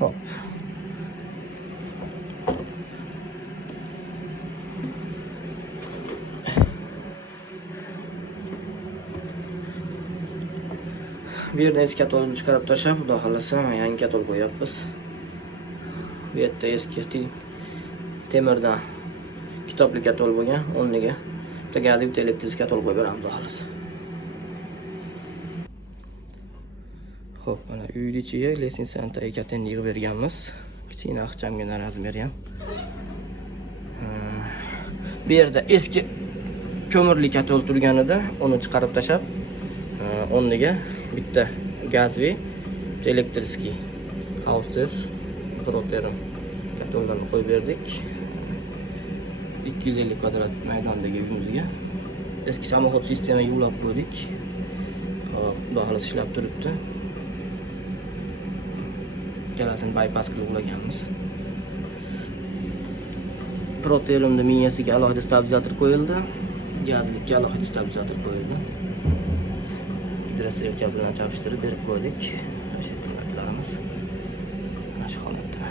Hop. Bu yerda eski katolni chiqarib tashlab, xudo xolasa yangi katol qo'yapmiz. Bu yerda eski temirdan kitobli katol bo'lgan, o'rniga bitta gazli bitta elektrik katol qo'yib beramiz, xudo xolasa. Xo'p, mana uyning ichiga lestnitsani tayyorlatib yig'ib berganmiz. Kichkina ixchamgina razmer ham. Bu yerda eski ko'mirli katol turganida, uni chiqarib tashlab, o'rniga bitta gazli, bitta elektrskiy Hauser Proteron katollarni qo'yib berdik. 250 kvadrat maydondagi uyimizga eski samoxod sistemaga ulab qo'ydik. Hop, xudo xolasa ishlab turibdi. Ikkalasini bypass qilib ulaganmiz. Proteronning miyasiga alohida stabilizator qo'yildi. Gazlikka alohida stabilizator qo'yildi. Gidroselka bilan chopishtirib berib qo'ydik. Mana shu holatda.